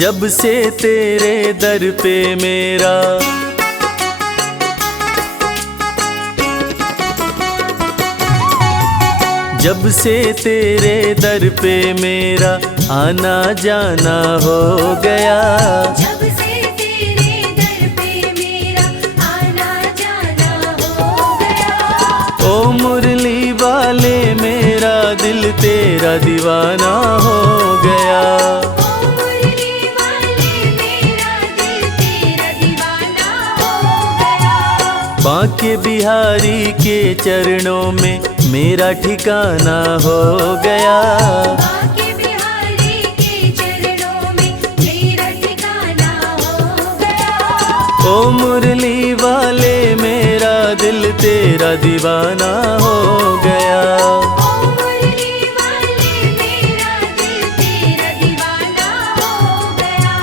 जब से तेरे दर पे मेरा जब से तेरे दर पे मेरा आना जाना हो गया। जब से तेरे दर पे मेरा आना जाना हो गया। ओ मुरली वाले मेरा दिल तेरा दीवाना हो गया। ओ मुरली वाले मेरा दिल तेरा दीवाना हो गया। बांके बिहारी के चरणों में मेरा ठिकाना हो गया। बांके बिहारी के चरणों में मेरा ठिकाना हो गया। ओ मुरली वाले मेरा दिल तेरा दीवाना हो गया। ओ मुरली वाले मेरा दिल तेरा दीवाना हो गया।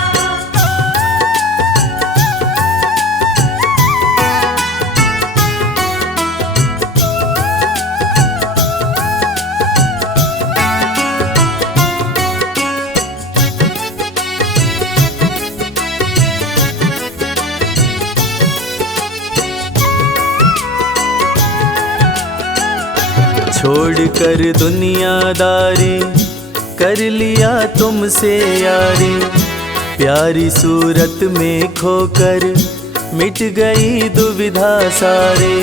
छोड़ कर दुनियादारी कर लिया तुमसे यारी। प्यारी सूरत में खोकर मिट गई दुविधा सारे।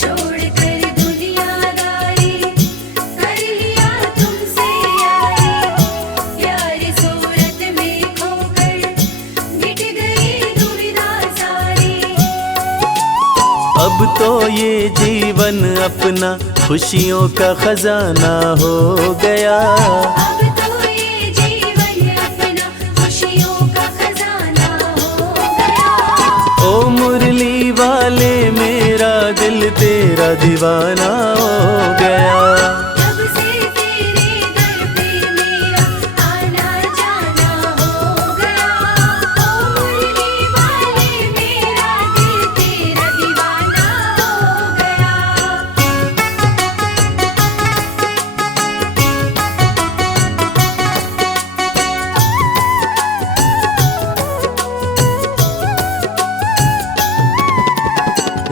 छोड़ कर दुनियादारी कर लिया तुमसे यारी। प्यारी सूरत में खोकर मिट गई दुविधा सारी। अब तो ये जीवन अपना खुशियों का खजाना हो गया। अब तो ये जीवन अपना खुशियों का खजाना हो गया। ओ मुरली वाले मेरा दिल तेरा दीवाना हो गया। जब से तेरे दर पे मेरा आना जाना हो गया। ओ मुरली वाले मेरा दिल तेरा दीवाना हो गया।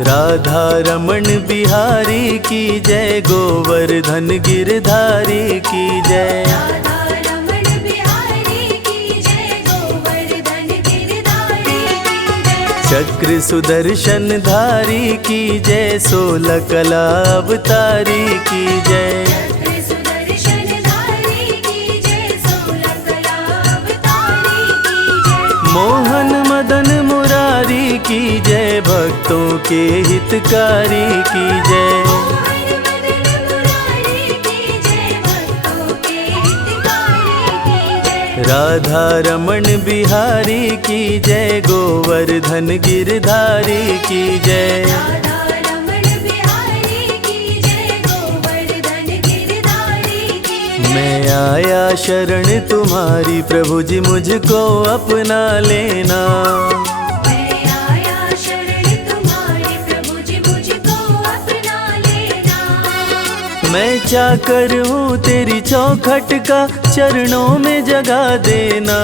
राधा रमण बिहारी की जय, गोवर्धन गिरधारी की जय। राधा रमण बिहारी की जय, गोवर्धन गिरधारी की जय। चक्र सुदर्शन धारी की जय, 16 कला अवतारी की जय। चक्र सुदर्शन धारी की जय, 16 कला अवतारी की जय। मोहन मदन मुरारी की जय, भक्तों के हितकारी की जय। मोहन मदन मुरारी की जय, भक्तों के हितकारी की जय। राधा रमण बिहारी की जय, गोवर्धन गिरधारी की जय। राधा रमण बिहारी की जय, गोवर्धन गिरधारी की जय। मैं आया शरण तुम्हारी, प्रभु जी मुझको अपना लेना। मैं आया शरण तुम्हारी, प्रभु जी मुझको अपना लेना। मैं चाकर हूँ तेरी चौखट का, चरणों में जगा देना।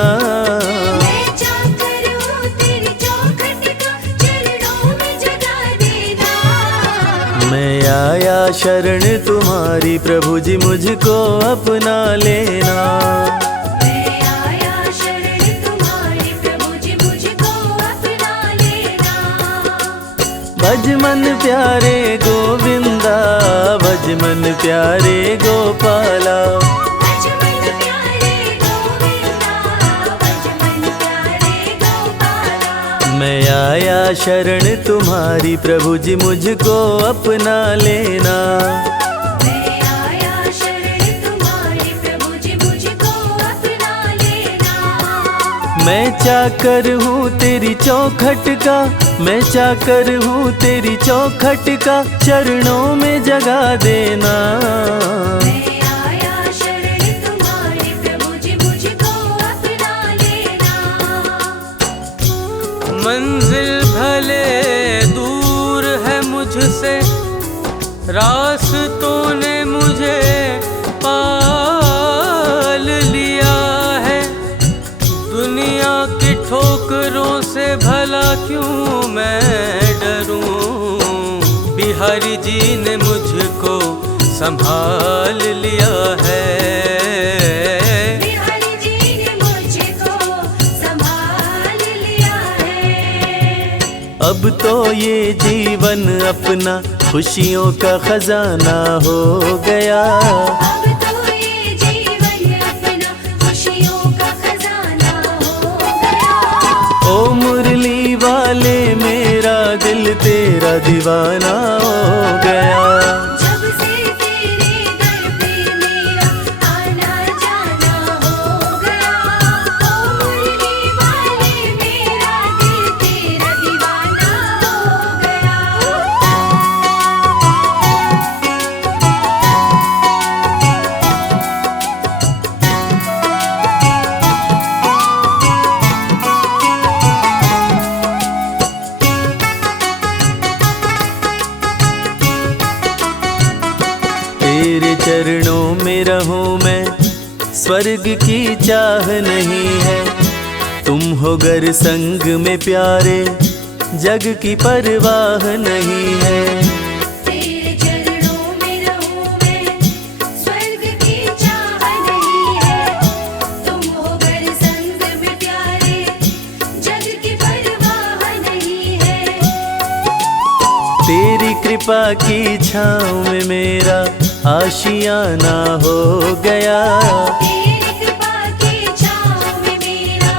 मैं चाकर हूँ तेरी चौखट का, चरणों में जगा देना। मैं आया शरण तुम्हारी, प्रभु जी मुझको अपना लेना। मैं आया शरण तुम्हारी, प्रभु जी मुझको अपना लेना। भज मन प्यारे गोविंदा, भज मन प्यारे गोपाला। भज मन प्यारे गोविंदा, भज मन प्यारे गोपाला। मैं आया शरण तुम्हारी, प्रभु जी मुझको अपना लेना। मैं आया शरण तुम्हारी, प्रभु जी मुझको अपना लेना। मैं चाकर हूँ तेरी चौखट का, मैं चाकर हूँ तेरी चौखट का, चरणों में जगा देना। मैं आया शरण तुम्हारी, प्रभु जी मुझको अपना लेना। मंजिल भले दूर है मुझसे, रास्तों ने मुझे पाल लिया है। दुनिया क्यों मैं डरूं, बिहारी जी ने मुझको संभाल लिया है। बिहारी जी ने मुझको संभाल लिया है। अब तो ये जीवन अपना खुशियों का खजाना हो गया। अब तो ये जीवन अपना खुशियों का खजाना हो गया। ओ मुरली वाले मेरा दिल तेरा दीवाना हो गया। जब से तेरे दर पे मेरा आना जाना हो गया। ओ मुरली वाले मेरा दिल तेरा दीवाना हो गया। तेरे चरणों में रहूं मैं, स्वर्ग की चाह नहीं है। तुम हो गर संग में प्यारे, जग की परवाह नहीं है। तेरे चरणों में रहूं मैं, स्वर्ग की चाह नहीं है। तुम हो गर संग में प्यारे, जग की परवाह नहीं है। तेरी कृपा की छाँव में मेरा आशियाना हो गया। तेरी कृपा की छाँव में मेरा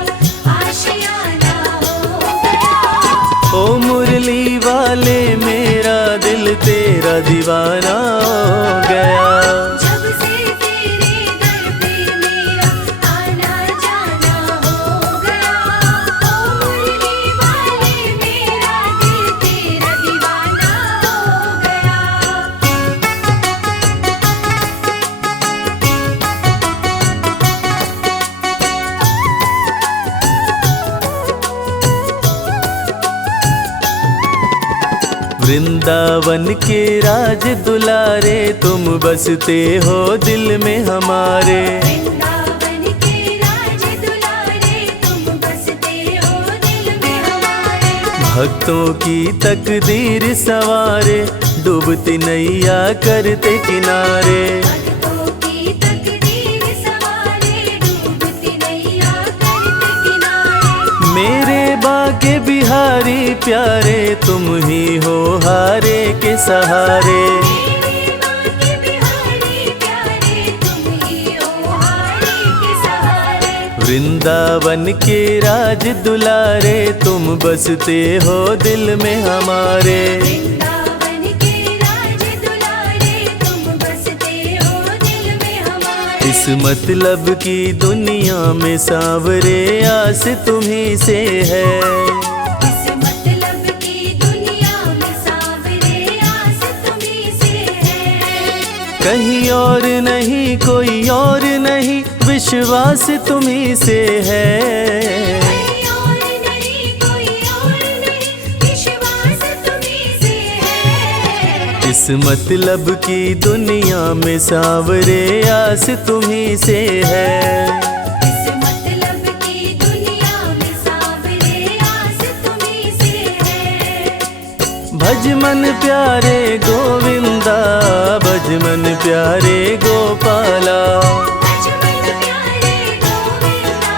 आशियाना हो गया। ओ मुरली वाले मेरा दिल तेरा दीवाना हो गया। जब से तेरे दर पे मेरा आना जाना हो गया। ओ मुरली वाले मेरा दिल तेरा दीवाना हो गया। वृंदावन के राज दुलारे, तुम बसते हो दिल में हमारे। वृंदावन के राज दुलारे, तुम बसते हो दिल में हमारे। भक्तों की तकदीर सवारे, डूबती नैया करते किनारे। भक्तों की तकदीर सवारे, डूबती नैया करते किनारे। मेरे बाके बिहारी प्यारे, तुम ही हो हारे के सहारे। मेरे बाके बिहारी प्यारे, तुम ही हो हारे के सहारे। वृंदावन के राज दुलारे, तुम बसते हो दिल में हमारे। वृंदावन के राज दुलारे, तुम बसते हो दिल में हमारे। इस मतलब की दुनिया में सांवरे, आस तुम्ही से है। इस मतलब की दुनिया में सांवरे, आस तुम्ही से है। कहीं और नहीं कोई और नहीं, विश्वास तुम्ही से है। कोई और नहीं, कोई और नहीं, विश्वास तुम्ही से है। इस मतलब की दुनिया में सांवरे, आस तुम्ही से है। इस मतलब की दुनिया में सांवरे, आस तुम्ही से है। भज मन प्यारे गोविंदा, भज मन प्यारे गोपाला। भज मन प्यारे गोविंदा,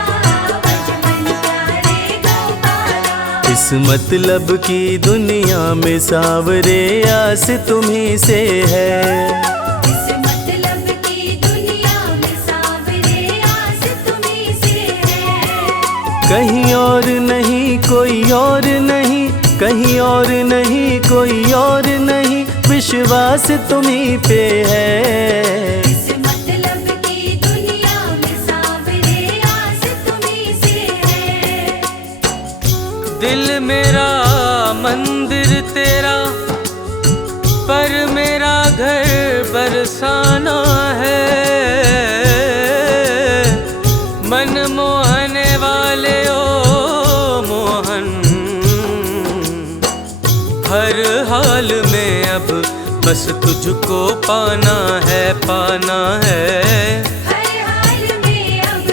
भज मन प्यारे गोपाला। इस मतलब की दुनिया में सांवरे, आस तुम्ही से है। इस मतलब की दुनिया में सांवरे, आस तुम्ही से है। कहीं और नहीं कोई और नहीं, कहीं और नहीं कोई और नहीं, विश्वास तुम्ही पे है। इस मतलब की दुनिया में सांवरे, आस तुम्ही से है। दिल मेरा मंदिर तेरा, पर मेरा घर बरसाना है। मन मोहने वाले ओ मोहन, हर हाल में अब बस तुझको पाना है, पाना है। हर हाल में अब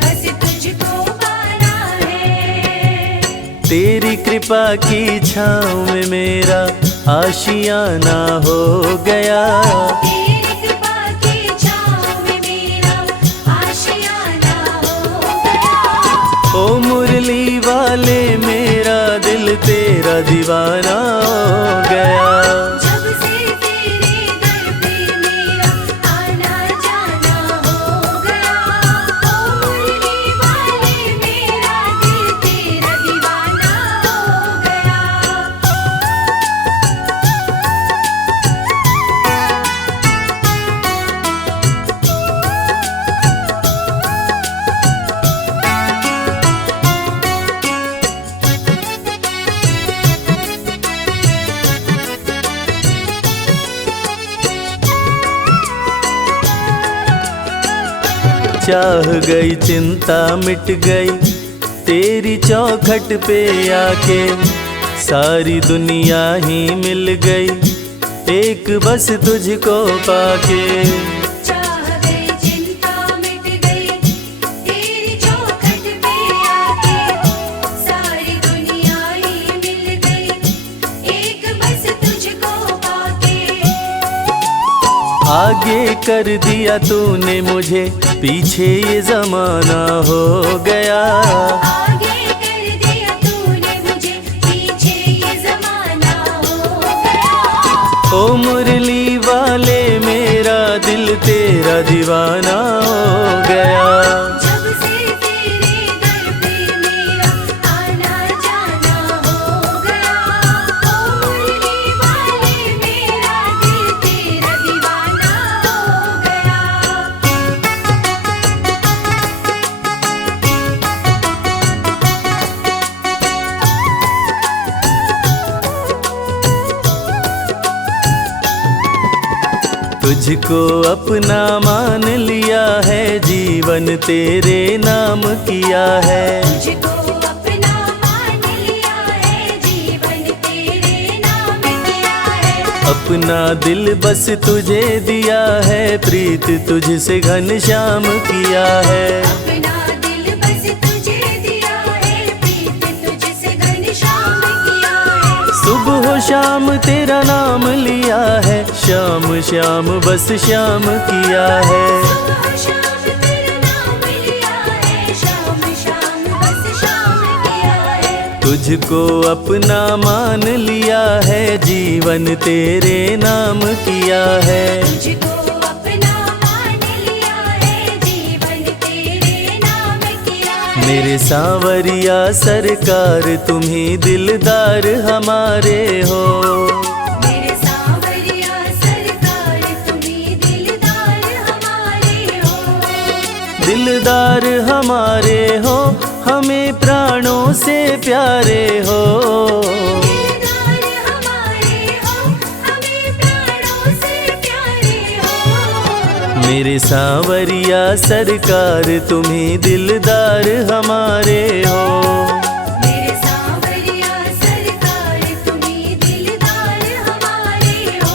बस तुझको पाना है। तेरी कृपा की छाँव में मेरा आशियाना हो गया। तेरी कृपा की छाँव में मेरा आशियाना हो गया। ओ मुरली वाले मेरा दिल तेरा दीवाना हो गया। जब से तेरे दर पे मेरा आना जाना हो गया। ओ मुरली वाले मेरा दिल तेरा दीवाना हो गया। चाह गई चिंता मिट गई तेरी चौखट पे आके। सारी दुनिया ही मिल गई एक बस तुझको पाके। चाह गई चिंता मिट गई तेरी चौखट पे आके। सारी दुनिया ही मिल गई एक बस तुझको पाके। आगे कर दिया तूने मुझे पीछे ये जमाना हो गया। आगे कर दिया तूने मुझे पीछे ये जमाना हो गया। ओ मुरली वाले मेरा दिल तेरा दीवाना हो गया। जब से तेरे दर पे मेरा आना जाना हो गया। ओ मुरली वाले मेरा दिल तेरा दीवाना हो गया। तुझको अपना मान लिया है जीवन तेरे नाम किया है। तुझको अपना मान लिया है जीवन तेरे नाम किया है। अपना दिल बस तुझे दिया है प्रीत तुझसे घनश्याम किया है। अपना दिल बस तुझे दिया है प्रीत तुझसे घनश्याम किया है। सुबह शाम तेरा नाम लिया है श्याम श्याम बस श्याम किया है। सुबह शाम तेरा नाम लिया है शाम शाम बस शाम किया है। तुझको अपना मान लिया है जीवन तेरे नाम किया है। तुझको अपना मान लिया है जीवन तेरे नाम किया है। मेरे सांवरिया सरकार तुम्ही दिलदार हमारे हो। मेरे सांवरिया सरकार तुम्ही दिलदार हमारे हो। दिलदार हमारे हो हमें प्राणों से प्यारे हो। दिलदार हमारे हो हमें प्राणों से प्यारे हो। मेरे सांवरिया सरकार तुम्ही दिलदार हमारे हो। मेरे सांवरिया सरकार तुम्ही दिलदार हमारे हो।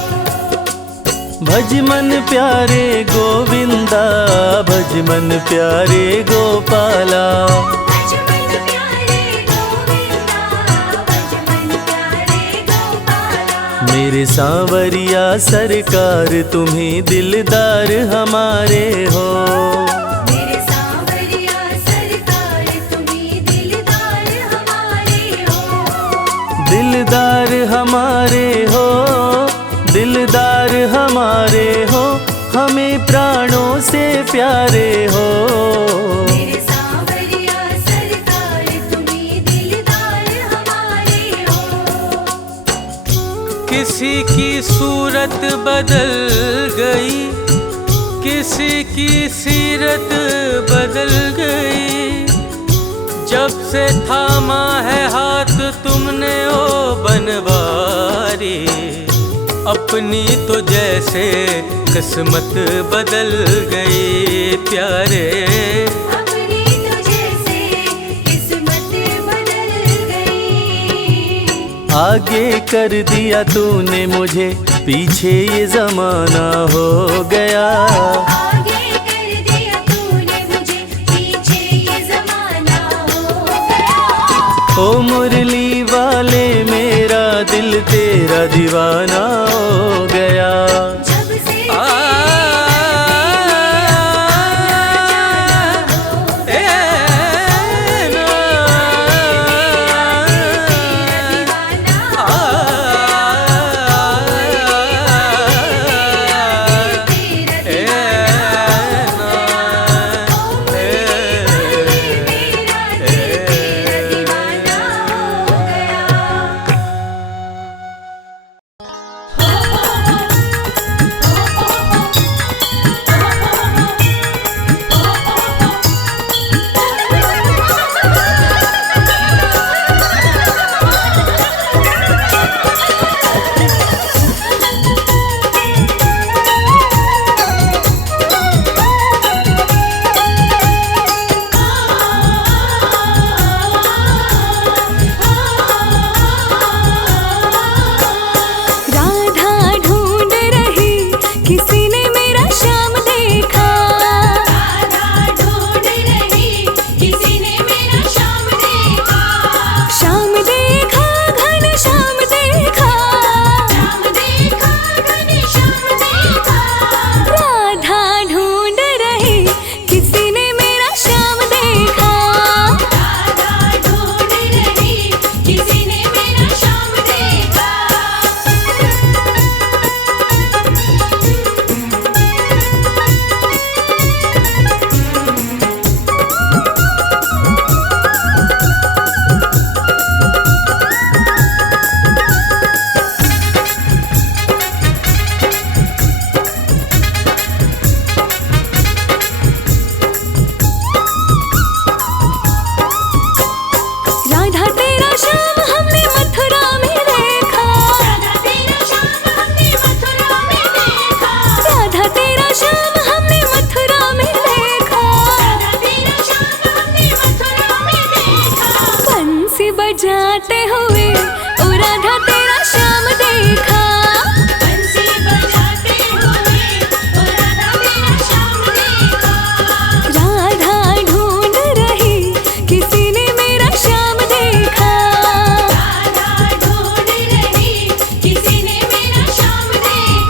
भज मन प्यारे गोविंदा भज मन प्यारे गोपाला। भज मन प्यारे गोविंदा भज मन प्यारे गोपाला। मेरे सांवरिया सरकार तुम्ही दिलदार हमारे हो। मेरे सांवरिया सरकार तुम्ही दिलदार हमारे हो। दिलदार हमारे हो दिलदार हमारे हो हमें प्राणों से प्यारे हो। मेरे सांवरिया सरकार तुम्ही दिलदार हमारे हो। किसी की सूरत बदल गई, किसी की सीरत बदल गई। जब से थामा है हाथ तुमने ओ बनवारी, अपनी तो जैसे किस्मत बदल गई प्यारे। अपनी तो जैसे किस्मत बदल गई। आगे कर दिया तूने मुझे पीछे ये जमाना हो गया। आगे कर दिया तूने मुझे पीछे ये जमाना हो गया। ओ मुरली वाले मेरा दिल तेरा दीवाना हो गया। जब से बजाते हुए ओ राधा तेरा श्याम देखा। बंसी बजाते हुए ओ राधा तेरा श्याम देखा। राधा ढूंढ रही किसी ने मेरा श्याम देखा। राधा ढूंढ रही किसी ने मेरा श्याम देखा।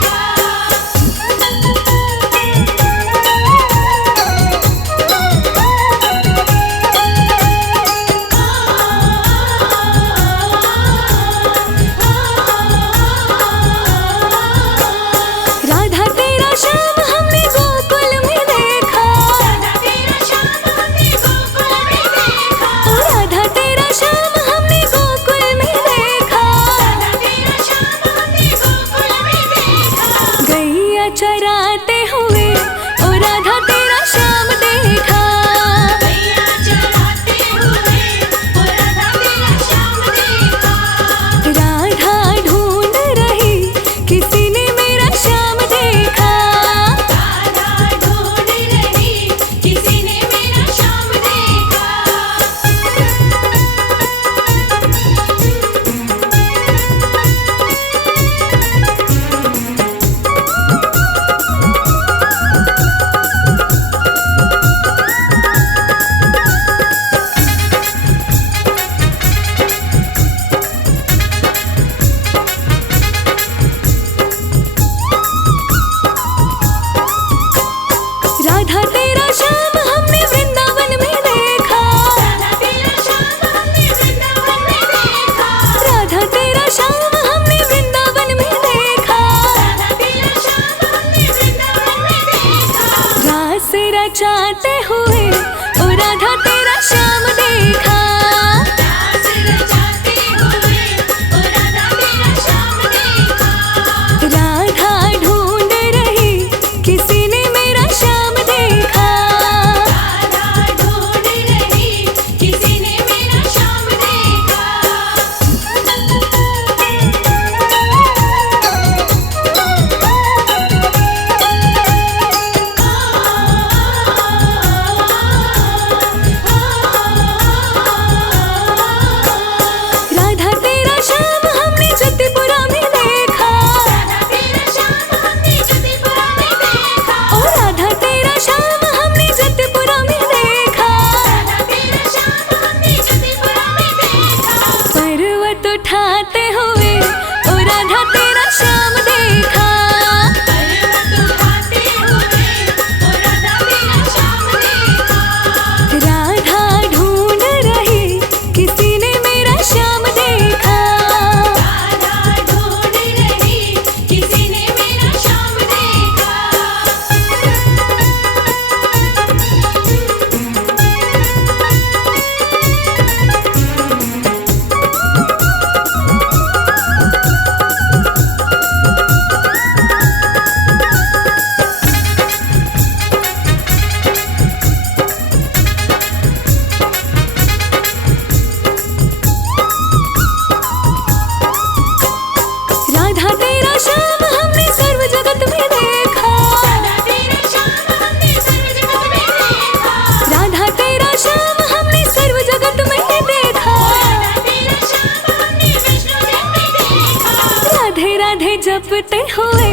जपते हुए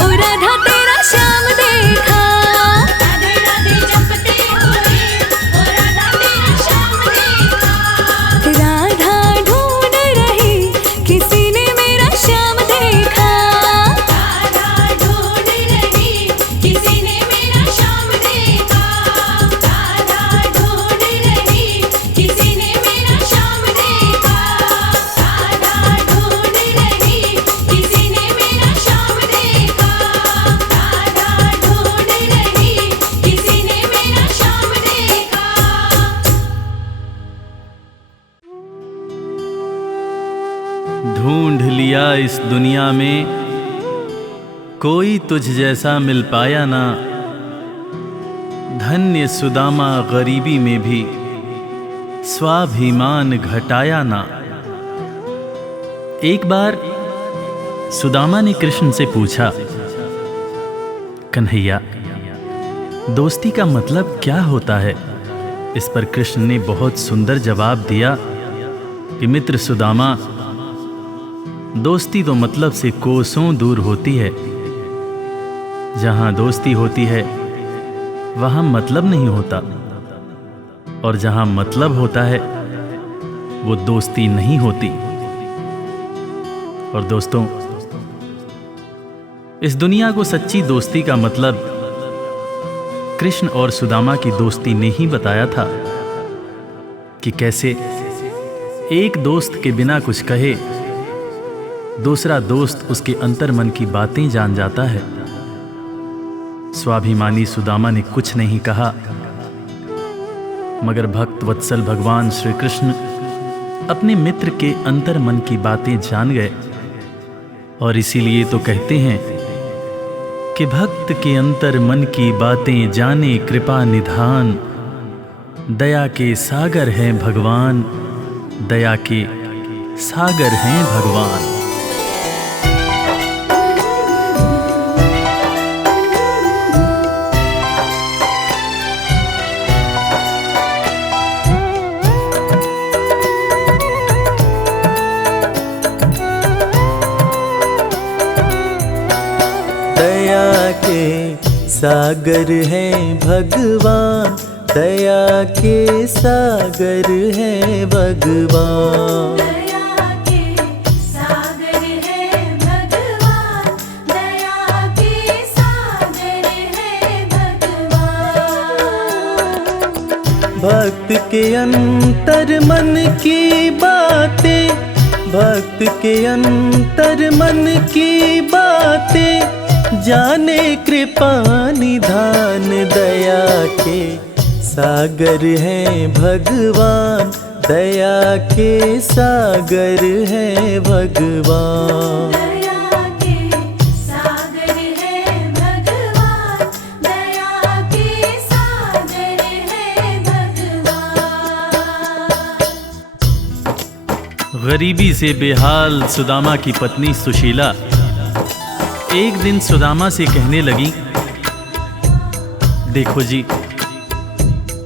ओ राधा तेरा श्याम देखा। राधे राधे जपते हुए ओ राधा तेरा श्याम देखा। राधा ढूंढ रही किसी ने मेरा श्याम देखा। राधा ढूंढ रही किसी ने मेरा श्याम देखा। राधा ढूंढ रही किसी ने मेरा श्याम देखा। राधा ढूंढ रही किसी ने मेरा श्याम देखा। राधा ढूंढ रही किसी ने मेरा श्याम देखा। ढूंढ लिया इस दुनिया में, कोई तुझ जैसा मिल पाया ना। धन्य सुदामा गरीबी में भी स्वाभिमान घटाया ना। एक बार सुदामा ने कृष्ण से पूछा, कन्हैया, दोस्ती का मतलब क्या होता है? इस पर कृष्ण ने बहुत सुंदर जवाब दिया कि मित्र सुदामा, दोस्ती तो मतलब से कोसों दूर होती है। जहां दोस्ती होती है वहां मतलब नहीं होता, और जहां मतलब होता है वो दोस्ती नहीं होती। और दोस्तों, इस दुनिया को सच्ची दोस्ती का मतलब कृष्ण और सुदामा की दोस्ती ने ही बताया था कि कैसे एक दोस्त के बिना कुछ कहे दूसरा दोस्त उसके अंतर मन की बातें जान जाता है। स्वाभिमानी सुदामा ने कुछ नहीं कहा, मगर भक्त वत्सल भगवान श्री कृष्ण अपने मित्र के अंतर मन की बातें जान गए। और इसीलिए तो कहते हैं कि भक्त के अंतर मन की बातें जाने कृपा निधान। दया के सागर हैं भगवान, दया के सागर हैं भगवान। दया के सागर हैं भगवान, दया के सागर हैं भगवान। दया के सागर है भगवान, दया के सागर है भगवान। भक्त के अंतर मन की बातें, भक्त के अंतर मन की बातें जाने कृपा निधान। दया के सागर हैं भगवान, दया के सागर हैं भगवान। दया के सागर है भगवान, दया के सागर है भगवान। गरीबी से बेहाल सुदामा की पत्नी सुशीला एक दिन सुदामा से कहने लगी, देखो जी,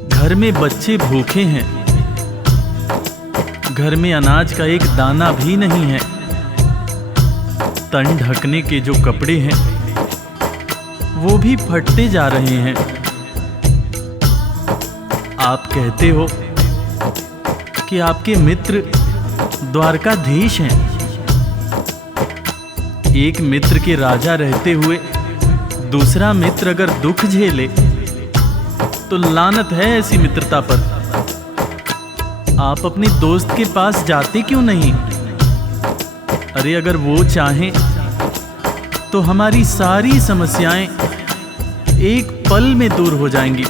घर में बच्चे भूखे हैं, घर में अनाज का एक दाना भी नहीं है, तन ढकने के जो कपड़े हैं वो भी फटते जा रहे हैं। आप कहते हो कि आपके मित्र द्वारकाधीश हैं। एक मित्र के राजा रहते हुए दूसरा मित्र अगर दुख झेले तो लानत है ऐसी मित्रता पर। आप अपने दोस्त के पास जाते क्यों नहीं? अरे अगर वो चाहें तो हमारी सारी समस्याएं एक पल में दूर हो जाएंगी।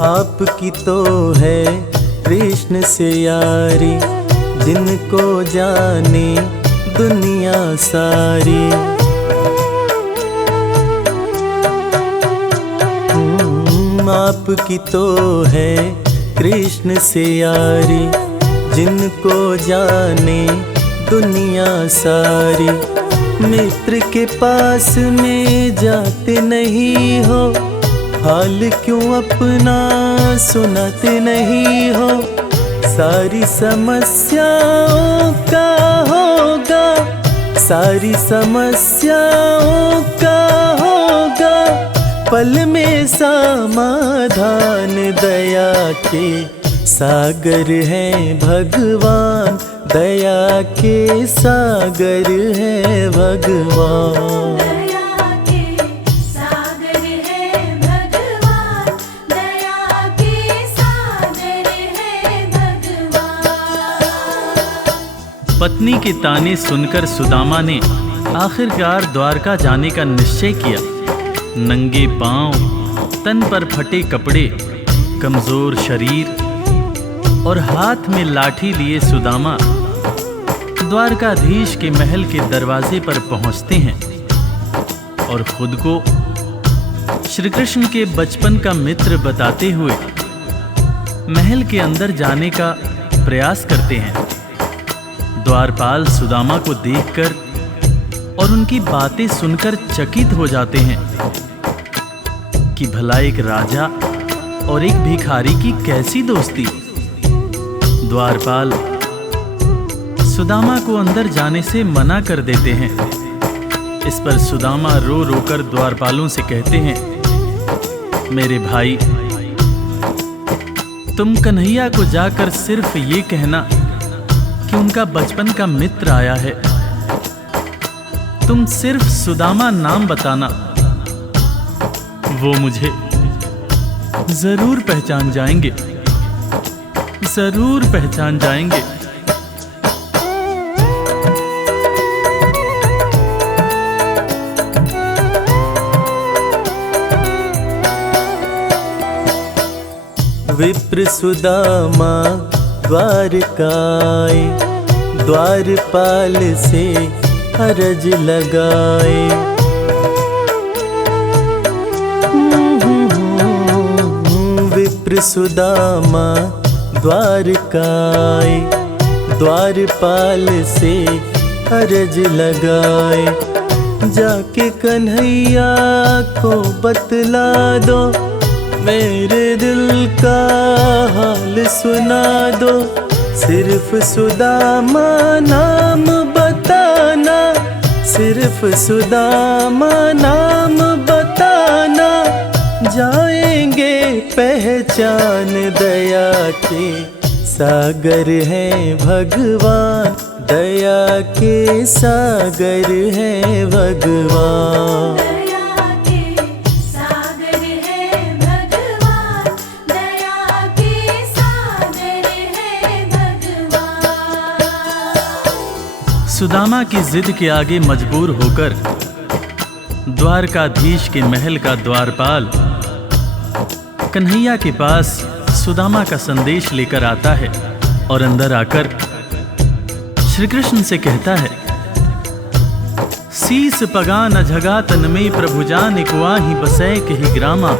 आपकी तो है कृष्ण से यारी, जिनको जाने दुनिया सारी। आपकी तो है कृष्ण से यारी, जिनको जाने दुनिया सारी। मित्र के पास में जाते नहीं हो, हाल क्यों अपना सुनाते नहीं हो। सारी समस्याओं का होगा, सारी समस्याओं का होगा पल में समाधान। दया के सागर हैं भगवान, दया के सागर हैं भगवान। दया के सागर है भगवान, दया के सागर है भगवान। पत्नी के ताने सुनकर सुदामा ने आखिरकार द्वारका जाने का निश्चय किया। नंगे पांव, तन पर फटे कपड़े, कमजोर शरीर और हाथ में लाठी लिए सुदामा द्वारकाधीश के महल के दरवाजे पर पहुंचते हैं और खुद को श्री कृष्ण के बचपन का मित्र बताते हुए महल के अंदर जाने का प्रयास करते हैं। द्वारपाल सुदामा को देखकर और उनकी बातें सुनकर चकित हो जाते हैं कि भला एक राजा और एक भिखारी की कैसी दोस्ती। द्वारपाल सुदामा को अंदर जाने से मना कर देते हैं। इस पर सुदामा रो रो कर द्वारपालों से कहते हैं, मेरे भाई, तुम कन्हैया को जाकर सिर्फ ये कहना कि उनका बचपन का मित्र आया है। तुम सिर्फ सुदामा नाम बताना, वो मुझे जरूर पहचान जाएंगे, जरूर पहचान जाएंगे। विप्र सुदामा द्वारकाए, द्वारपाल से अरज लगाए। विप्र सुदामा द्वारकाए, द्वारपाल से अरज लगाए। जाके कन्हैया को बतला दो, मेरे दिल का हाल सुना दो। सिर्फ सुदामा नाम बताना, सिर्फ सुदामा नाम बताना, जाएंगे पहचान। दया के सागर हैं भगवान, दया के सागर हैं भगवान। दया के सागर है भगवान, दया के सागर है भगवान। सुदामा की जिद के आगे मजबूर होकर द्वारकाधीश के महल का द्वारपाल कन्हैया के पास सुदामा का संदेश लेकर आता है और अंदर आकर श्री कृष्ण से कहता है, शीस पगा न झगा तन में प्रभु जान कुआही बसै कही ग्रामा।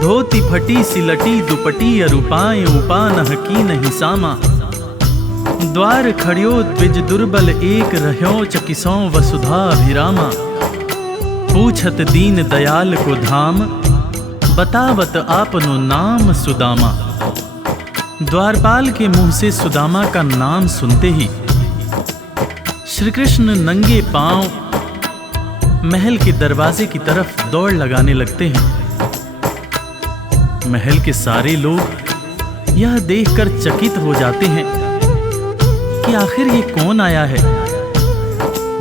धोती फटी सिलटी दुपटी अरूपाएं उपा न हकी नहीं सामा। द्वार खड़ियो द्विज दुर्बल एक रह्यो चकिसों वसुधा अभिरामा। पूछत दीन दयाल को धाम, बतावत आपनो नाम सुदामा। द्वारपाल के मुंह से सुदामा का नाम सुनते ही श्री कृष्ण नंगे पांव महल के दरवाजे की तरफ दौड़ लगाने लगते हैं। महल के सारे लोग यह देखकर चकित हो जाते हैं कि आखिर ये कौन आया है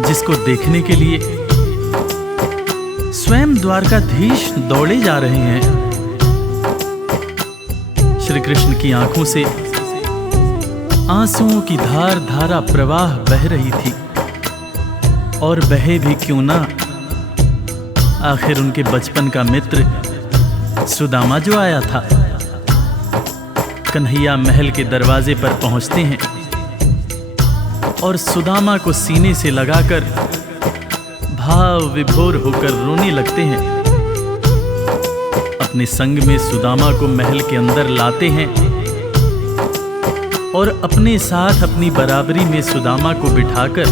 जिसको देखने के लिए स्वयं द्वारकाधीश दौड़े जा रहे हैं। श्री कृष्ण की आंखों से आंसुओं की धार धारा प्रवाह बह रही थी, और बहे भी क्यों ना, आखिर उनके बचपन का मित्र सुदामा जो आया था। कन्हैया महल के दरवाजे पर पहुंचते हैं और सुदामा को सीने से लगाकर भाव विभोर होकर रोने लगते हैं। अब अपने संग में सुदामा को महल के अंदर लाते हैं और अपने साथ अपनी बराबरी में सुदामा को बिठाकर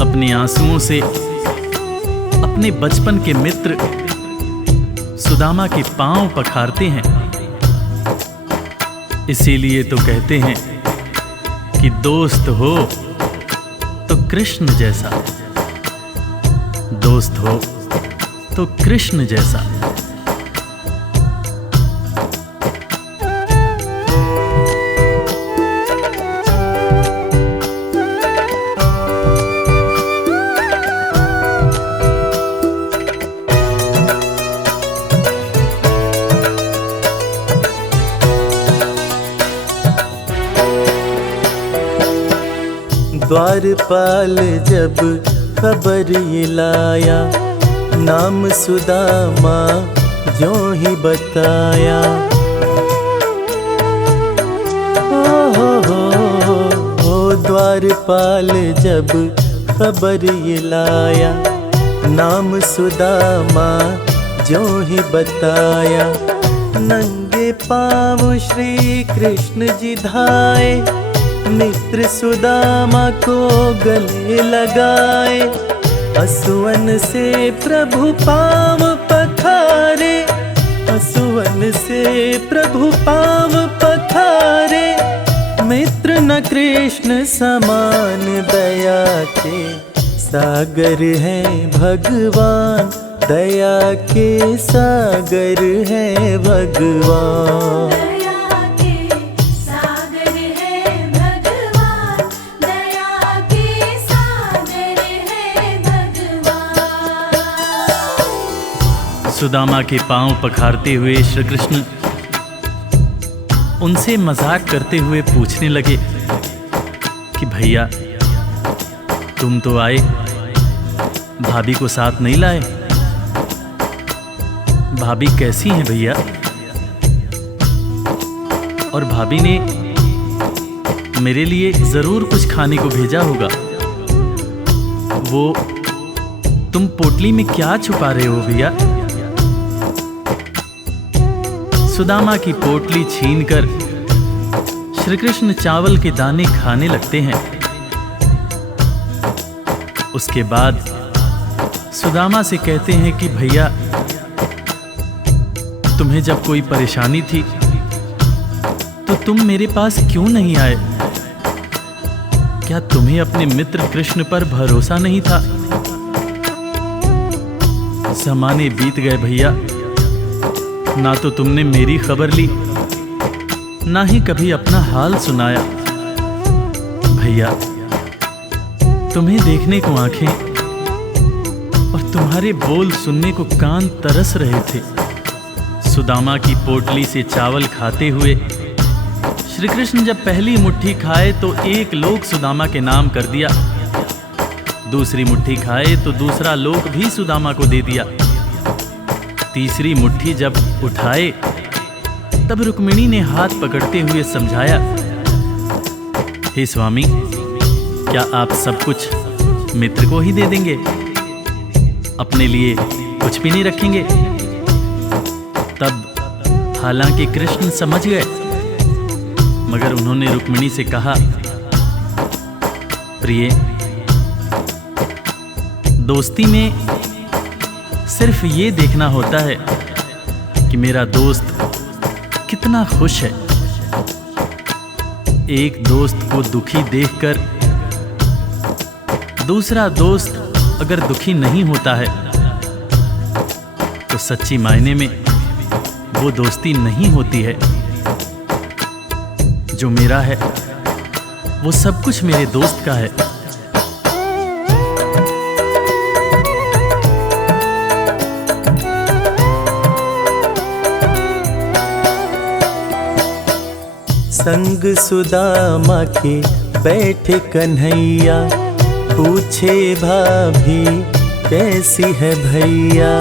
अपने आंसुओं से अपने बचपन के मित्र सुदामा के पांव पखारते हैं। इसीलिए तो कहते हैं कि दोस्त हो तो कृष्ण जैसा, दोस्त हो तो कृष्ण जैसा। द्वारपाल जब खबर ये लाया, नाम सुदामा ज्यों ही बताया। हो द्वारपाल जब खबर ये लाया, नाम सुदामा ज्यों ही बताया। नंगे पाँव श्री कृष्ण जी धाए, मित्र सुदामा को गले लगाए। असुवन से प्रभु पाँव पखारे, असुवन से प्रभु पाँव पखारे। मित्र न कृष्ण समान दया के सागर है भगवान, दया के सागर है भगवान। सुदामा के पांव पखारते हुए श्री कृष्ण उनसे मजाक करते हुए पूछने लगे कि भैया तुम तो आए, भाभी को साथ नहीं लाए। भाभी कैसी हैं भैया? और भाभी ने मेरे लिए जरूर कुछ खाने को भेजा होगा। वो तुम पोटली में क्या छुपा रहे हो भैया? सुदामा की पोटली छीनकर श्री कृष्ण चावल के दाने खाने लगते हैं। उसके बाद सुदामा से कहते हैं कि भैया तुम्हें जब कोई परेशानी थी तो तुम मेरे पास क्यों नहीं आए? क्या तुम्हें अपने मित्र कृष्ण पर भरोसा नहीं था? ज़माने बीत गए भैया, ना तो तुमने मेरी खबर ली, ना ही कभी अपना हाल सुनाया। भैया तुम्हें देखने को आंखें और तुम्हारे बोल सुनने को कान तरस रहे थे। सुदामा की पोटली से चावल खाते हुए श्री कृष्ण जब पहली मुट्ठी खाए तो एक लोक सुदामा के नाम कर दिया, दूसरी मुट्ठी खाए तो दूसरा लोक भी सुदामा को दे दिया। तीसरी मुट्ठी जब उठाए तब रुक्मिणी ने हाथ पकड़ते हुए समझाया, हे स्वामी क्या आप सब कुछ मित्र को ही दे देंगे, अपने लिए कुछ भी नहीं रखेंगे? तब हालांकि कृष्ण समझ गए, मगर उन्होंने रुक्मिणी से कहा, प्रिय दोस्ती में सिर्फ ये देखना होता है कि मेरा दोस्त कितना खुश है। एक दोस्त को दुखी देखकर दूसरा दोस्त अगर दुखी नहीं होता है तो सच्ची मायने में वो दोस्ती नहीं होती है। जो मेरा है वो सब कुछ मेरे दोस्त का है। संग सुदामा के बैठे कन्हैया, पूछे भाभी कैसी है भैया।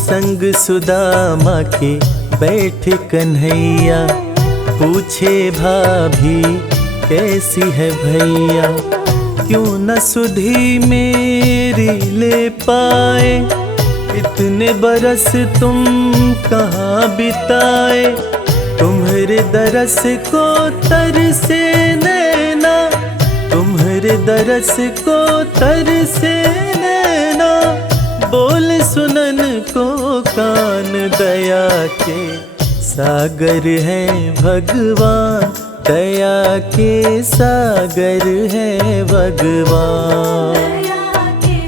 संग सुदामा के बैठे कन्हैया, पूछे भाभी कैसी है भैया। क्यों न सुधी मेरी ले पाए, इतने बरस तुम कहाँ बिताए। तुम्हारे दरस को तरसे नैना, तुम्हारे दरस को तरसे नैना। बोल सुनन को कान, दया के सागर है भगवान, दया के सागर है भगवान। दया के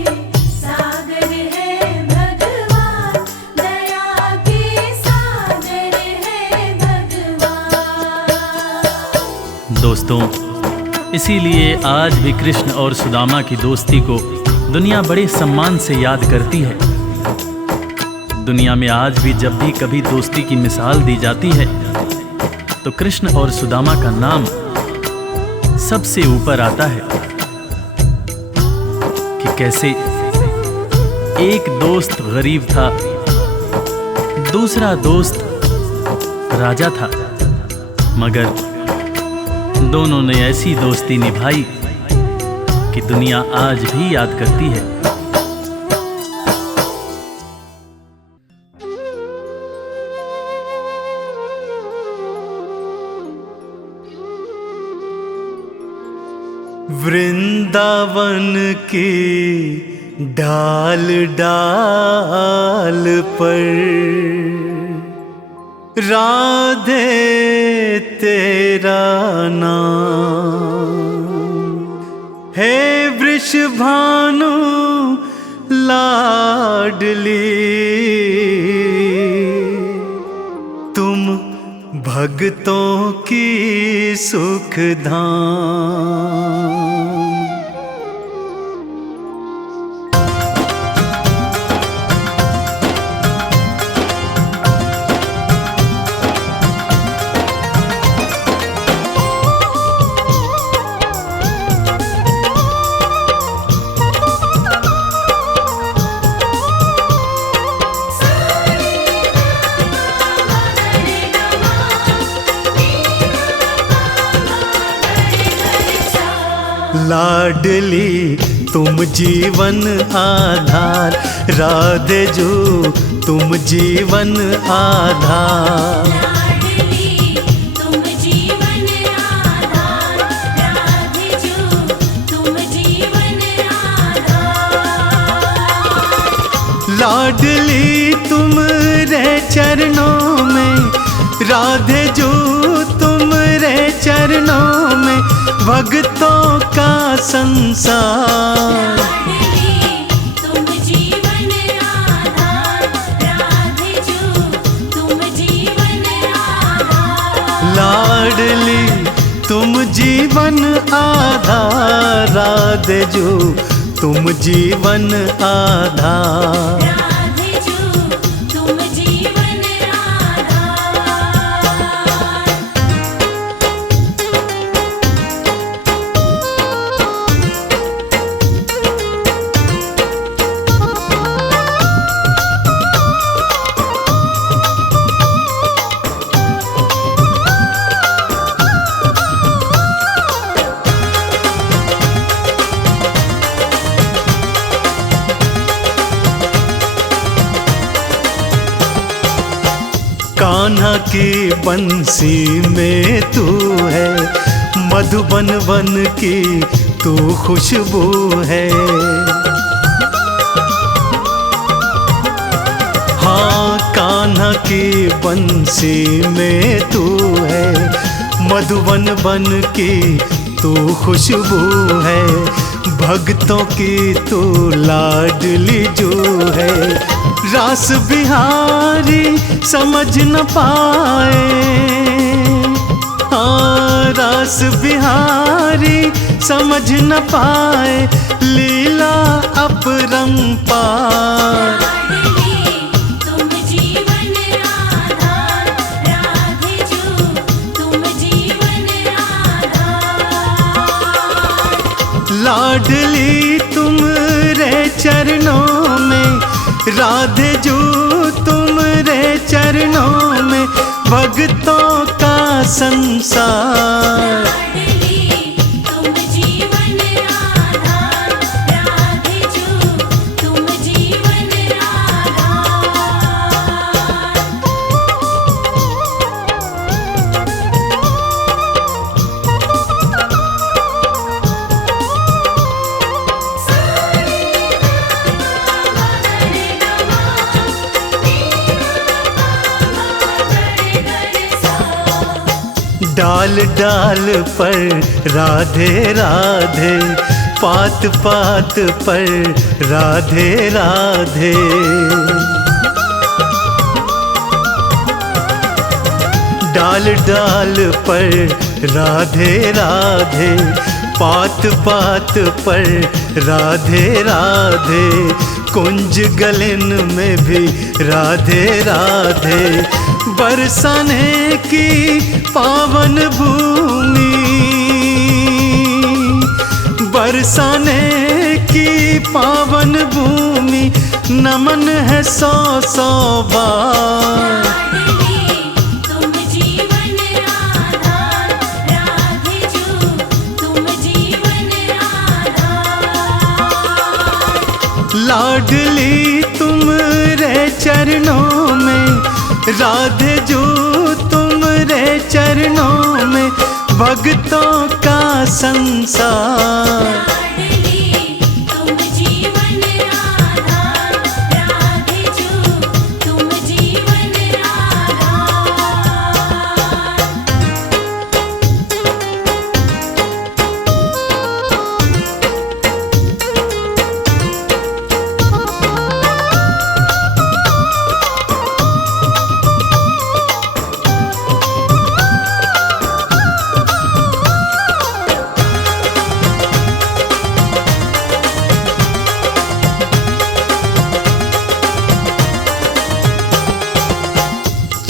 सागर है भगवान, दया के सागर है भगवान। दोस्तों, इसीलिए आज भी कृष्ण और सुदामा की दोस्ती को दुनिया बड़े सम्मान से याद करती है। दुनिया में आज भी जब भी कभी दोस्ती की मिसाल दी जाती है तो कृष्ण और सुदामा का नाम सबसे ऊपर आता है कि कैसे एक दोस्त गरीब था, दूसरा दोस्त राजा था, मगर दोनों ने ऐसी दोस्ती निभाई कि दुनिया आज भी याद करती है। वृंदावन की डाल डाल पर राधे तेरा नाम है। वृषभानु लाडली तुम भक्तों की सुखधाम। लाडली तुम जीवन आधार, राधे जो तुम जीवन आधार। लाडली तुम जीवन आधार, राधे जो तुम जीवन आधार। लाडली तुम रे चरणों में, राधे जो तुम रे चरणों में, भक्तों का संसार। लाडली तुम जीवन आधार, राधे जो तुम जीवन आधार। लाडली तुम जीवन आधार, राधे जो तुम जीवन आधार। राधे जो तुम जीवन आधार। कान्हा की बंसी में तू है, मधुबन वन की तू खुशबू है। हाँ, कान्हा की बंसी में तू है, मधुबन वन की तू खुशबू है। भक्तों की तू लाडली जो है, रास बिहारी समझ न पाए। हाँ, रास बिहारी समझ न पाए, लीला अपरंपार। लाडली तुम जीवन आधार, राधे जो तुम जीवन आधार। लाडली तुम रे चरणों में, राधे जो तुम रे चरणों में, भक्तों का संसार। लाडली तुम जीवन आधार, डाल डाल पर राधे राधे, पात पात पर राधे राधे। डाल डाल पर राधे राधे, पात पात पर राधे राधे। कुंज गलन में भी राधे राधे, बरसाने की पावन भूमि, बरसाने की पावन भूमि। नमन है सौ सौ बार। तुम जीवन आधार, राधे जो तुम जीवन आधार। लाडली तुम रे चरणों में, राधे जो तुम रे चरणों में। भक्तों का संसार, लाडली तुम जीवन आधार, राधे जो तुम जीवन आधार।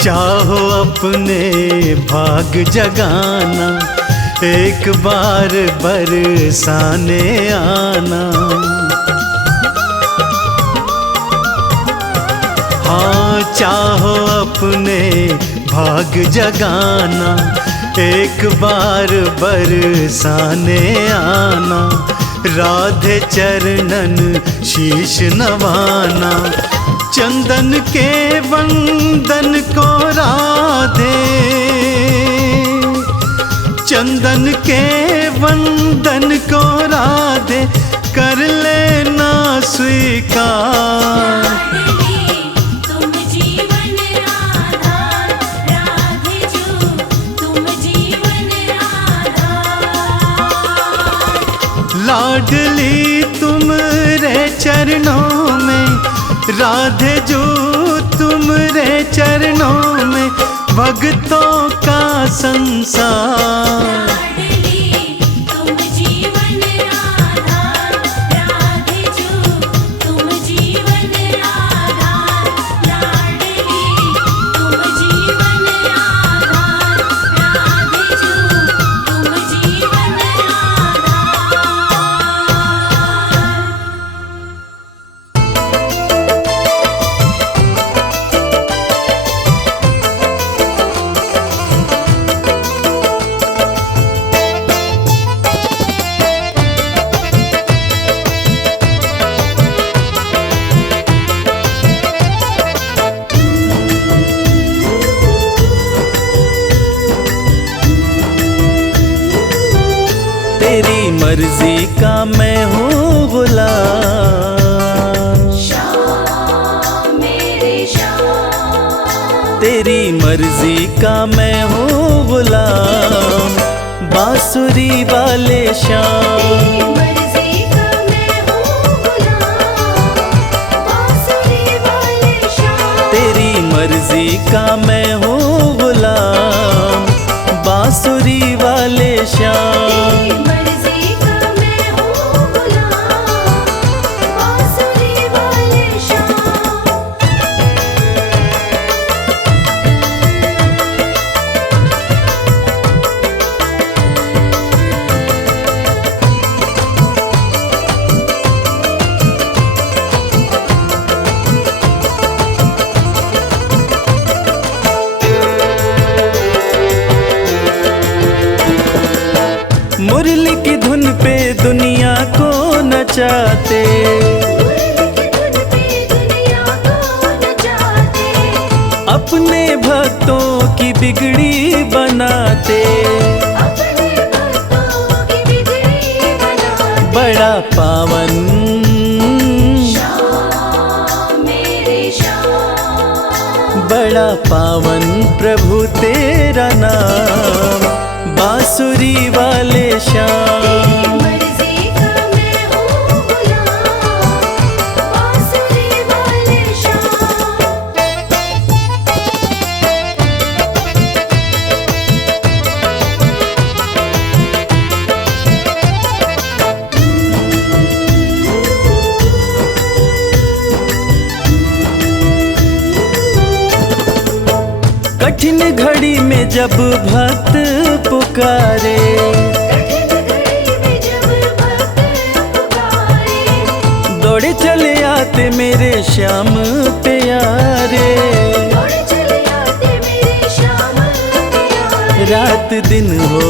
चाहो अपने भाग जगाना, एक बार बरसाने आना। हाँ चाहो अपने भाग जगाना, एक बार बरसाने आना। राधे चरणन शीश नवाना, चंदन के वंदन को राधे, चंदन के वंदन को राधे। कर लेना स्वीकार, तुम जीवन आधार, राधे जो तुम जीवन आधार। लाडली तुम रे चरणों में, राधे जो तुम रे चरणों में। भक्तों का संसार, लाडली तुम जीवन आधार, राधे जो तुम जीवन आधार। लाडली तुम जीवन आधार, राधे जो तुम जीवन आधार। तेरी मर्जी का मैं हूँ गुलाम, श्याम मेरे श्याम, तेरी मर्जी का मैं हूँ गुलाम। बांसुरी वाले श्याम, मर्जी का मैं हूँ गुलाम। बांसुरी वाले श्याम, तेरी मर्जी का मैं हूँ गुलाम। बांसुरी वाले श्याम, मर्जी का मैं हूँ गुलाम। बांसुरी वाले श्याम। मुरली की धुन पे दुनिया को नचाते, अपने भक्तों की बिगड़ी बनाते। बड़ा पावन बड़ा पावन प्रभु तेरा नाम। बांसुरी वाले श्याम। मर्जी का मैं हूँ गुलाम, बांसुरी वाले श्याम। कठिन घड़ी में जब भक्त पुकारे, कठिन घड़ी में जब भक्त पुकारे, दौड़े चले आते मेरे श्याम प्यारे। दौड़ चले आते मेरे श्याम प्यारे। रात दिन हो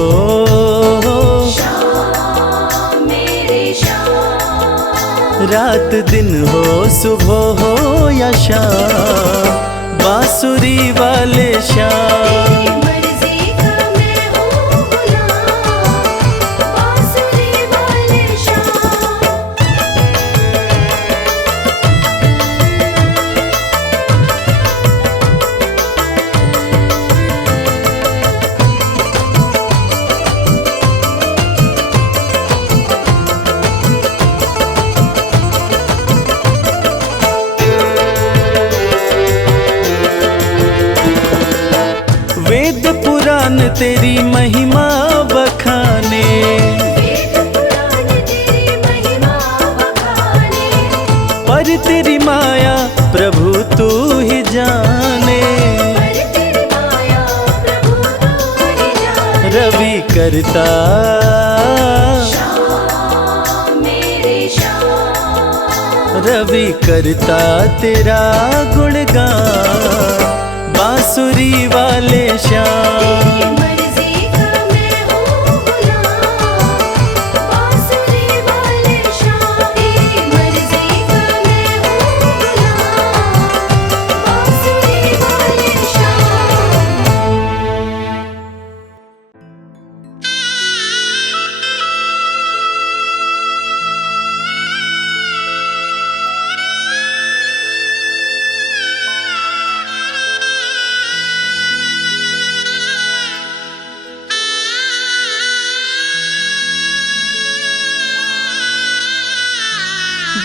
श्याम मेरे श्याम, रात दिन हो, सुबह हो या शाम, बांसुरी वाले श्याम। मर्जी का मैं हूँ गुलाम, बांसुरी वाले श्याम। वेद पुराण तेरी महिमा बखाने, वेद पुराण तेरी महिमा बखाने, पर तेरी माया प्रभु तू ही जाने। पर तेरी माया प्रभु तू ही जाने। रवि करता श्याम मेरे श्याम, रवि करता तेरा गुणगान, बांसुरी वाले श्याम। मर्जी का मैं हूँ गुलाम, बांसुरी वाले श्याम। मर्जी का मैं हूँ गुलाम, बांसुरी वाले श्याम।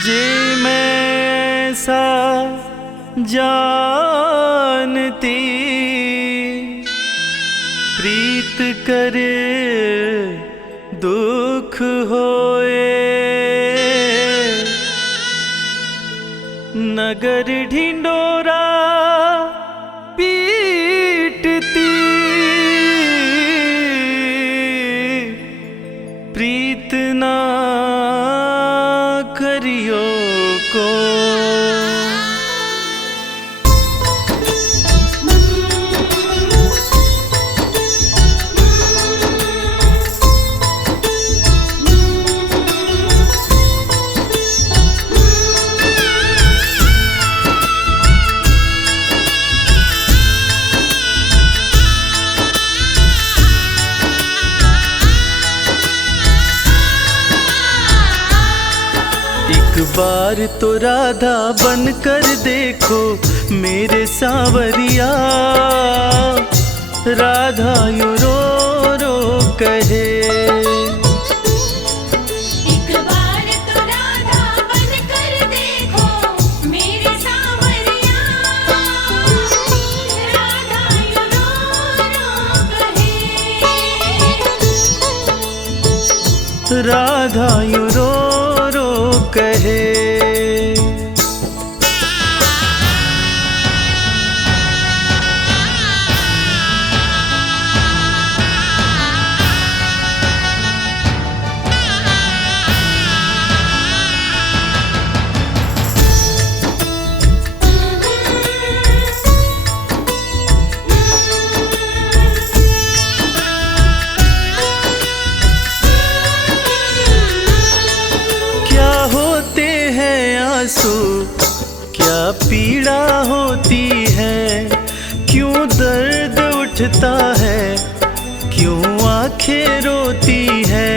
जे मैं सा जानती प्रीत करे दुख होए, नगर ढिंडोरा पीटती प्रीत ना करियो को। एक बार तो राधा बन कर देखो मेरे सांवरिया, राधा यूं रो रो कहे। एक बार तो राधा बन कर देखो मेरे सांवरिया, राधा यूं रो रो कहे। राधा यूं रो रो कहे। आंसू क्या पीड़ा होती है, क्यों दर्द उठता है, क्यों आंखें रोती है।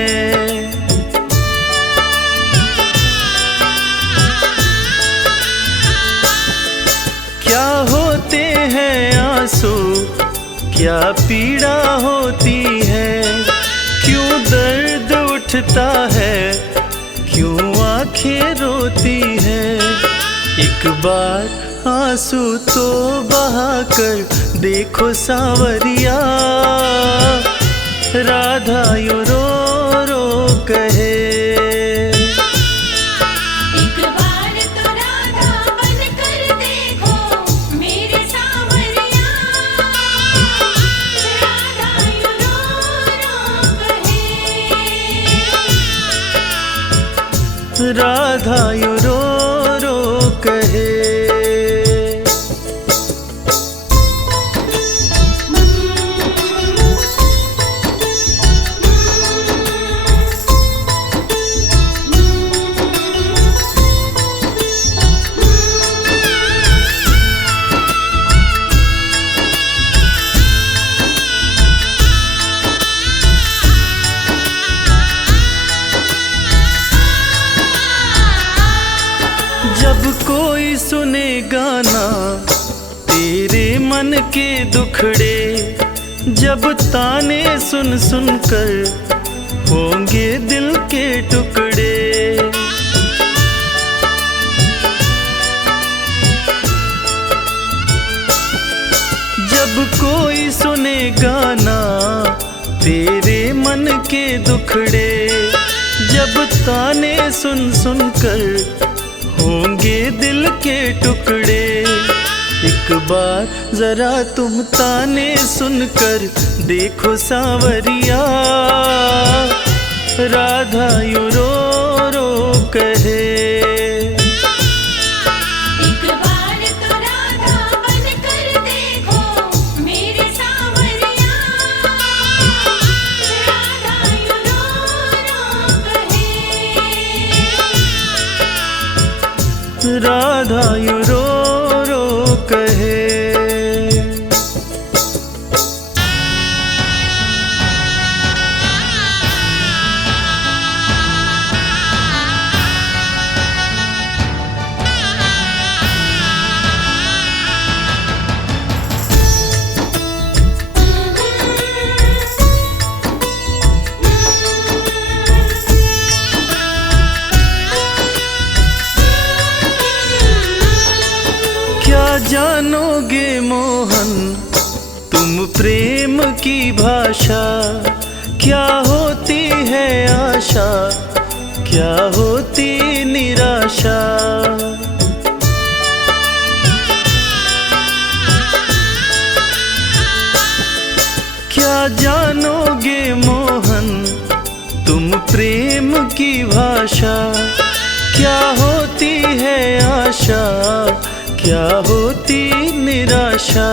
क्या होते हैं आंसू, क्या पीड़ा होती है, उठता है, क्यों आंखें रोती है। एक बार आंसू तो बहाकर देखो सांवरिया, राधा यूं रो रो कहे। एक बार तो राधा बनकर देखो मेरे सांवरिया, राधा यूं रो रो कहे। राधा यूं रो रो कहे। जब कोई सुने गाना तेरे मन के दुखड़े, जब ताने सुन सुन कर होंगे दिल के टुकड़े। जब कोई सुने गाना तेरे मन के दुखड़े, जब ताने सुन सुन कर होंगे दिल के टुकड़े। एक बार जरा तुम ताने सुनकर देखो सांवरिया, राधा यूं रो रो कहे। एक बार तो राधा बनकर देखो मेरे सांवरिया, राधा यूं रो रो कहे। राधा यूं रो रो कहे। क्या जानोगे मोहन तुम प्रेम की भाषा, क्या होती है आशा, क्या होती निराशा। क्या जानोगे मोहन तुम प्रेम की भाषा, क्या होती है आशा, क्या होती निराशा।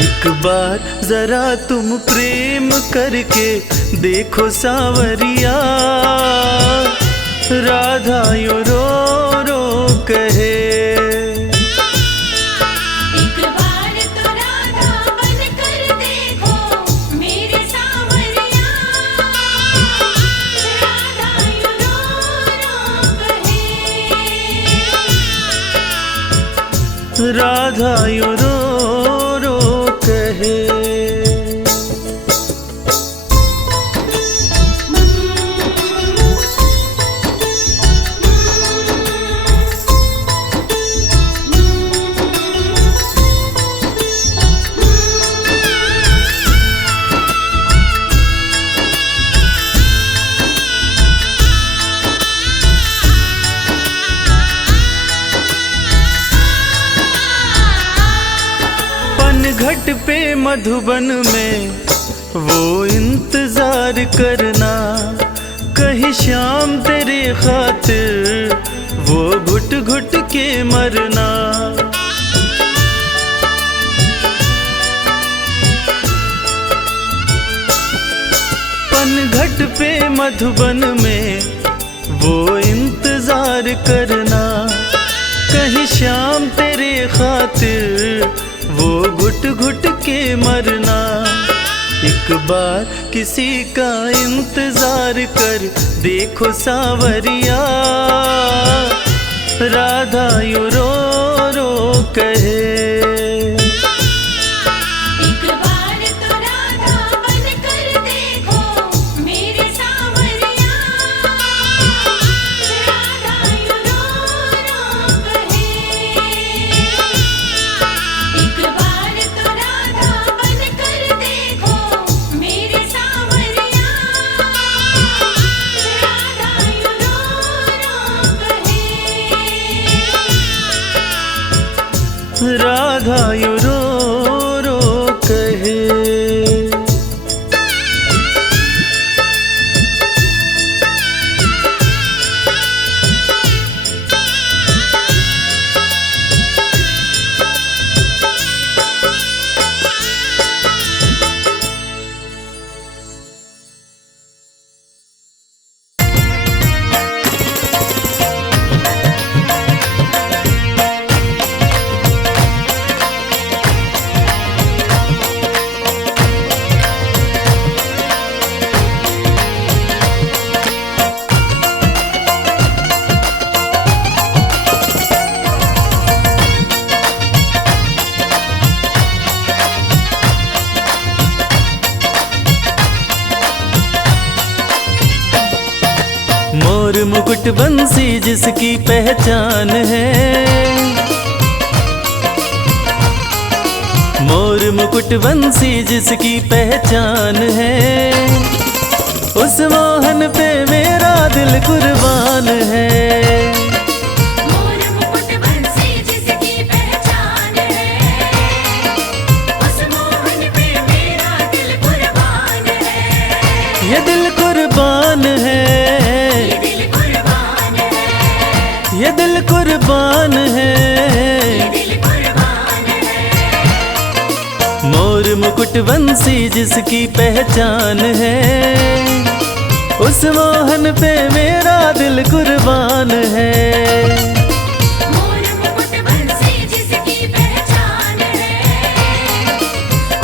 एक बार जरा तुम प्रेम करके देखो सांवरिया, राधा यूं रो रो कहे। एक बार तो राधा बनकर देखो मेरे सांवरिया, राधा यूं रो रो कहे। राधा यूं रो रो कहे। घट पे मधुबन में वो इंतजार करना, कहीं शाम तेरे खातिर वो घुट घुट के मरना। पनघट पे मधुबन में वो इंतजार करना, कहीं शाम तेरे खातिर वो घुट घुट के मरना। एक बार किसी का इंतजार कर देखो सांवरिया, राधा यूं रो रो कहे। एक बार तो राधा बनकर देखो मेरे सांवरिया, घायल रो रो कहे। मोर मुकुट बंसी जिसकी पहचान है, मोर मुकुट बंसी जिसकी पहचान है, उस मोहन पे मेरा दिल कुर्बान है। मोर मुकुट बंसी जिसकी पहचान है, उस मोहन पे मेरा दिल कुर्बान है। ये दिल कुर्बान है, ये दिल कुर्बान है, ये दिल कुर्बान है। मोर मुकुट बंसी जिसकी पहचान है, उस मोहन पे मेरा दिल कुर्बान है। मोर मुकुट बंसी जिसकी पहचान है,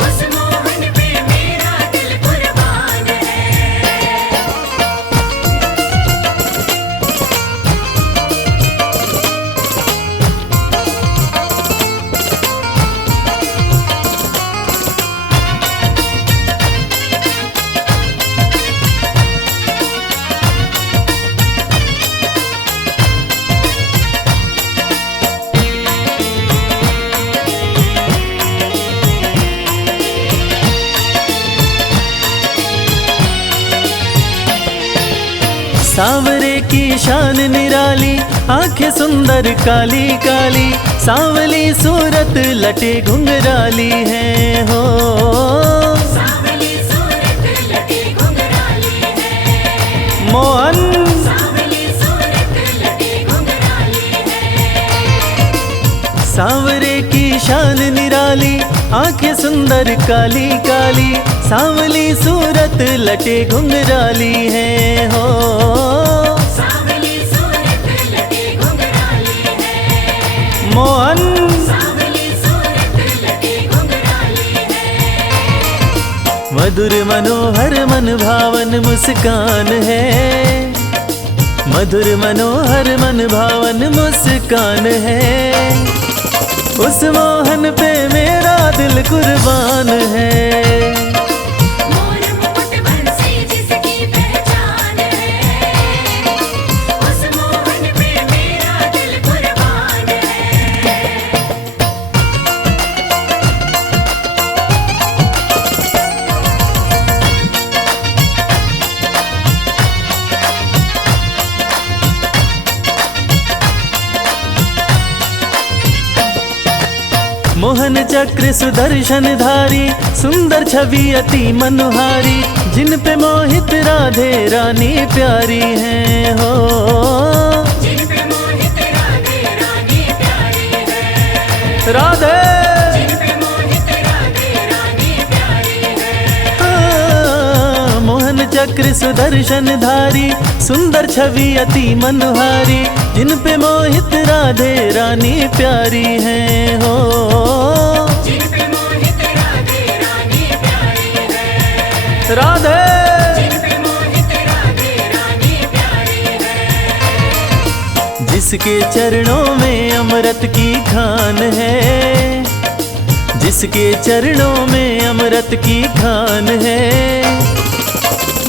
उस मोहन पे मेरा दिल कुर्बान है। सांवरे की शान निराली, आंखें सुंदर काली काली, सांवली सूरत लटे घुंघराली है हो। सांवली सूरत लटे घुंघराली है, मोहन सांवली सूरत लटे घुंघराली है। सांवरे की शान निराली, आंखें सुंदर काली काली, सांवली सूरत लटे घुंघराली है हो। सांवली सूरत लटे घुंघराली है, मोहन सांवली सूरत लटे घुंघराली है। मधुर मनोहर मन भावन मुस्कान है, मधुर मनोहर मन भावन मुस्कान है, उस मोहन पे मेरा दिल कुर्बान है। मोर मुकुट बंसी जिसकी पहचान है, उस मोहन पे मेरा दिल कुर्बान है। मोहन चक्र सुदर्शन धारी, सुंदर छवि अति मनोहारी, जिन पे मोहित राधे रानी प्यारी है हो। जिन पे मोहित राधे रानी प्यारी है, राधे जिन पे मोहित राधे रानी प्यारी है। मोहन चक्र सुदर्शन धारी, सुंदर छवि अति मनोहारी, जिन पे मोहित राधे रानी प्यारी है हो। जिन पे मोहित राधे रानी प्यारी है, राधे जिन पे मोहित राधे रानी प्यारी है। जिसके चरणों में अमृत की खान है, जिसके चरणों में अमृत की खान है,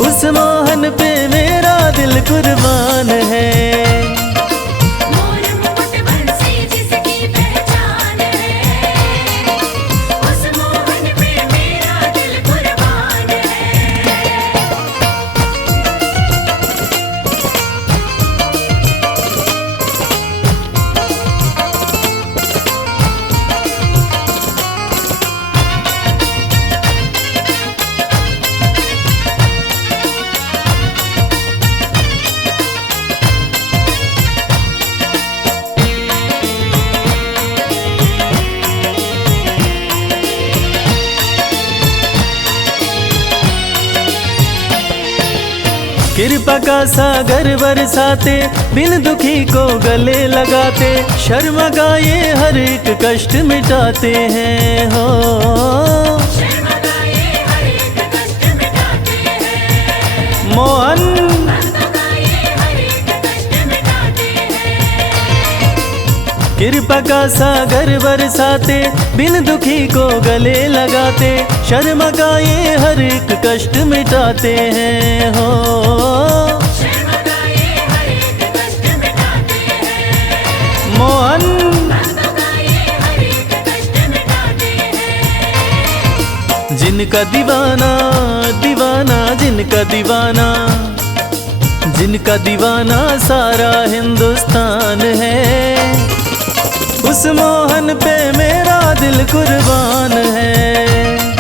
उस मोहन पे मेरा दिल कुर्बान है। मोर मुकुट बंसी जिसकी पहचान है, उस मोहन पे मेरा दिल कुर्बान है। कृपा का सागर बरसाते, बिन दुखी को गले लगाते, शर्मा का ये हर एक कष्ट मिटाते हैं हो। मोहन कृपा का सागर बरसाते, बिन दुखी को गले लगाते, शर्मा का ये हर एक कष्ट मिटाते हैं हो। मोहन जिनका दीवाना दीवाना, जिनका दीवाना, जिनका दीवाना सारा हिंदुस्तान है, उस मोहन पे मेरा दिल कुर्बान है।